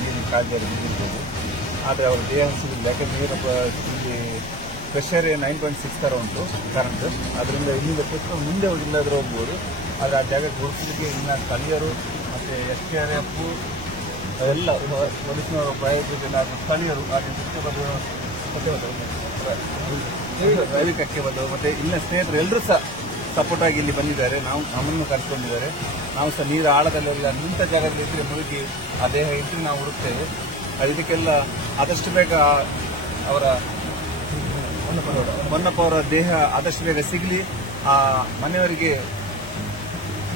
ನೀರಿನ ಕಾಯ್ದೆ ಬಿದ್ದಿರ್ಬೋದು. ಆದರೆ ಅವರ ದೇಹ ಸಿಗಲಿಲ್ಲ. ಯಾಕಂದರೆ ಇಲ್ಲಿ ಪ್ರೆಷರ್ 9.6 ಥರ ಉಂಟು ಕರೆಂಟ್. ಅದರಿಂದ ಇಲ್ಲಿಂದ ಪೆಟ್ಟು ಮುಂದೆ ಇಲ್ಲಾದರೂ ಹೋಗ್ಬೋದು. ಆದರೆ ಆ ಜಾಗ ಗುರುತಿಗೆ ಇನ್ನು ಸ್ಥಳೀಯರು ಮತ್ತು SKRF ಎಲ್ಲ ಪೊಲೀಸ್ನವರು ಪ್ರಯೋಜನ ಸ್ಥಳೀಯರು ರೈವಿಕಕ್ಕೆ ಬಂದವರು ಮತ್ತು ಇಲ್ಲಿನ ಸ್ನೇಹಿತರು ಎಲ್ಲರೂ ಸಹ ಸಪೋರ್ಟ್ ಆಗಿ ಇಲ್ಲಿ ಬಂದಿದ್ದಾರೆ. ನಮ್ಮನ್ನು ಕರ್ಕೊಂಡಿದ್ದಾರೆ. ನಾವು ಸಹ ನೀರು ಆಳದಲ್ಲೆಲ್ಲ ನಿಂತ ಜಾಗದಲ್ಲಿ ಇದ್ದರೆ ಮುಳುಗಿ ಆ ದೇಹ ಇದ್ದರೆ ನಾವು ಹುಡುಕ್ತೇವೆ. ಇದಕ್ಕೆಲ್ಲ ಆದಷ್ಟು ಬೇಗ ಅವರ ಹೊನ್ನಪ್ಪ ಅವರ ದೇಹ ಆದಷ್ಟು ಬೇಗ ಸಿಗಲಿ. ಆ ಮನೆಯವರಿಗೆ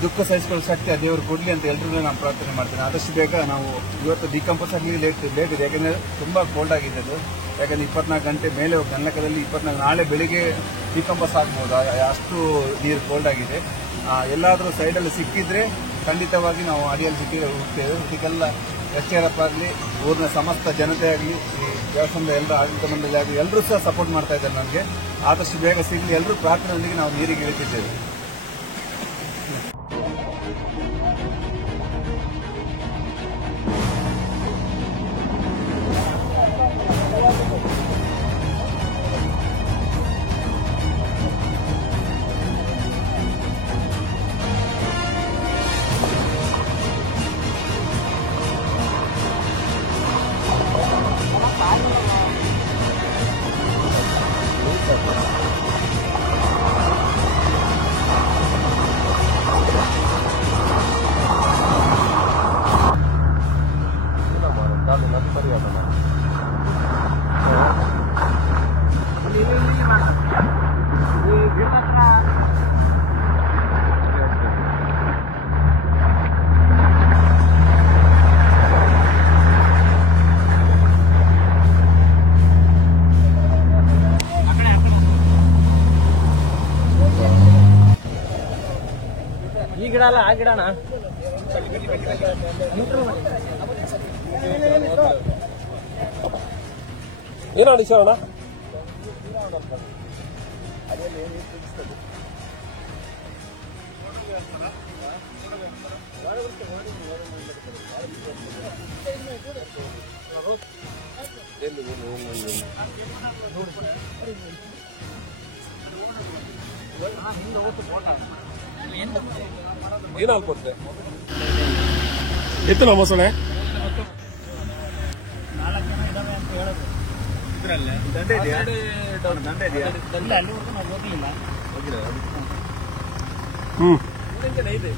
ದುಃಖ ಸಹಿಸಿಕೊಳ್ಳೋ ಶಕ್ತಿ ಆ ದೇವರು ಕೊಡಲಿ ಅಂತ ಎಲ್ಲರೂ ನಾನು ಪ್ರಾರ್ಥನೆ ಮಾಡ್ತೇನೆ. ಆದಷ್ಟು ಬೇಗ ನಾವು ಇವತ್ತು ಡಿಕಂಪೋಸ್ ಆಗಲಿ ಲೇಟ್ ಇದೆ. ಯಾಕೆಂದರೆ ತುಂಬ ಕೋಲ್ಡ್ ಆಗಿದೆ ಅದು. ಯಾಕಂದರೆ 24 ಗಂಟೆ ಮೇಲೆ ಗನ್ನಕದಲ್ಲಿ 24 ನಾಳೆ ಬೆಳಿಗ್ಗೆ ಡಿಕಂಪೋಸ್ ಆಗ್ಬೋದು, ಅಷ್ಟು ನೀರು ಕೋಲ್ಡ್ ಆಗಿದೆ. ಎಲ್ಲಾದರೂ ಸೈಡಲ್ಲಿ ಸಿಕ್ಕಿದ್ರೆ ಖಂಡಿತವಾಗಿ ನಾವು ಅಡಿಯಲ್ಲಿ ಸಿಕ್ಕಿದ್ರೆ ಹೋಗ್ತೇವೆ. ಇದಕ್ಕೆಲ್ಲ SKRF ಆಗಲಿ, ಊರಿನ ಸಮಸ್ತ ಜನತೆ ಆಗಲಿ, ಈ ದೇವಸ್ಥಾನದ ಎಲ್ಲ ಆಡಳಿತ ಮಂಡಳಿ ಆಗಲಿ ಎಲ್ಲರೂ ಸಹ ಸಪೋರ್ಟ್ ಮಾಡ್ತಾ ಇದ್ದಾರೆ. ನಮಗೆ ಆದಷ್ಟು ಬೇಗ ಸಿಗಲಿ ಎಲ್ಲರೂ ಪ್ರಾರ್ಥನೆಯೊಂದಿಗೆ ನಾವು ನೀರಿಗೆ ಇಳಿತಿದ್ದೇವೆ. ಈ ಗಿಡ ಅಲ್ಲ, ಆ ಗಿಡನ ಏನೋ ಅಡಿಸೋಣ. ಏನಾಗ್ಕೊಡ್ತೆ ಎತ್ತು ನಮ್ಮ ಮೊಸಳೆ ದಂಡೆ ಇದೆಯಾ? ದಂಡೆ ಇದೆಯಾ? ಅಲ್ಲಿವರೆಗೂ ನಾವು ಹೋಗ್ಲಿಲ್ಲ. ಇದೆ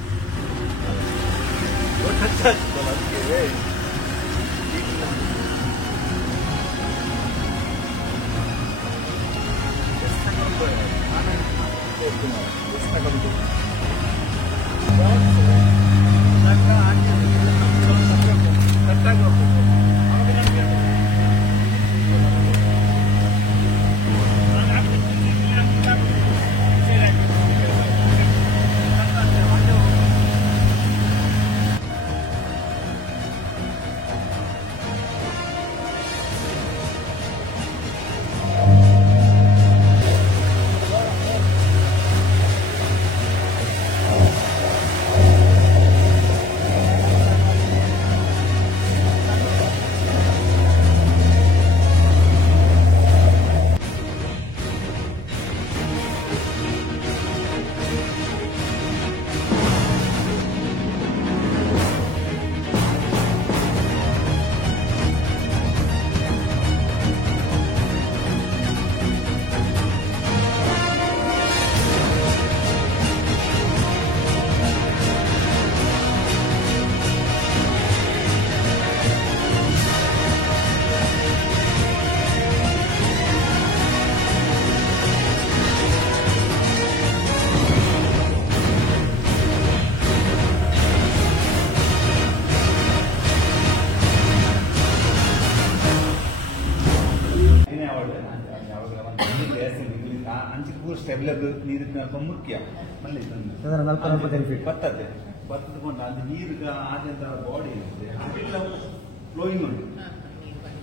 ಸ್ಟೆಬಿಲರ್ ನೀರು ಮುಖ್ಯ ಬರ್ತದೆ ಬರ್ತದಕೊಂಡು ಅದು ನೀರಿಗೆ ಆದಂತ ಬಾಡಿ ಇರ್ತದೆ ಅದೆಲ್ಲ ಫ್ಲೋಯಿಂಗ್ ಉಂಟು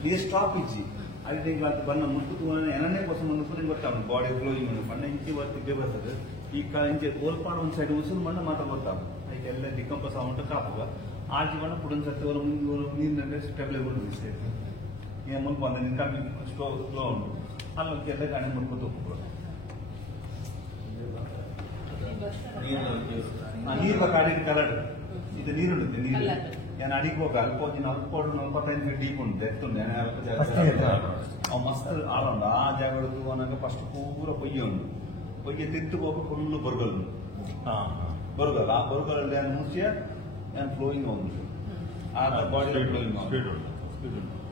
ಇದು ಸ್ಟಾಪ್ ಇಚ್ಚಿ ಅದಕ್ಕೆ ಅದು ಬಣ್ಣ ಮುಟ್ಟು ಎಣ್ಣೆ కోసం ಮುನ್ನುಕೊಂಡು ಗೊತ್ತಾಗ ಬಾಡಿ ಫ್ಲೋಯಿಂಗ್ ಉಂಟು ಬಣ್ಣ ಇಂಚಿ ವರ್ತಿಗೆ ಬರ್ತದೆ ಈ ಇಂಚೆ ಕೋಲ್ಪಾಡ ಒಂದು ಸೈಡ್ ಉಸುರು ಮಣ್ಣು ಮಾತ್ರ ಗೊತ್ತಾಗ ಅದಕ್ಕೆಲ್ಲ ಡಿಕಂಪೋಸ್ ಆಗುಂಟು ಕಾಪುಗ ಆಚೆಕೊಂಡು ಪುಡನ್ ಸತ್ತಿ ನೀರಿನ ಸ್ಟೆಬ್ಲೆ ಬರುತ್ತೆ ಏನು ಮುಲ್ಪ ಕಮ್ಮಿ ಸ್ಲೋ ಉಂಟು ಅಲ್ಲಿ ಕೆಲ ಗಾಡಿ ಮುಡ್ಕೊತ ಹೋಗ್ಬೋದು ನೀರು ಕಾಡಿಗೆ ಕರಡು ಇದು ನೀರುಂಟು ನೀರು ನಾನು ಅಡಿಗೆ ಹೋಗ ಅಲ್ಪ 45 ಡೀಪ್ ಉಂಟು ಎತ್ತುಂಡೆ ಅವು ಮಸ್ತ್ ಆಡುಂಡು ಆ ಜಾಗಗಳು ನನಗೆ ಫಸ್ಟ್ ಪೂರ ಪೊಯ್ಯ ಉಂಟು ಪೊಯ್ಯ ತಿಂತು ಹೋಗಿ ಫುಲ್ ಬರ್ಗಲ್ ಬರ್ಗಲ್ ಆ ಬರ್ಗಲ್ ಮುಚ್ಚಿಯ ನಾನು ಫ್ಲೋಯಿಂಗ್ ಉಂಟು ಆ ಬಾಡಿ ಫ್ಲೋಯಿಂಗ್ ಸ್ಪೀಡ್ ಉಂಟು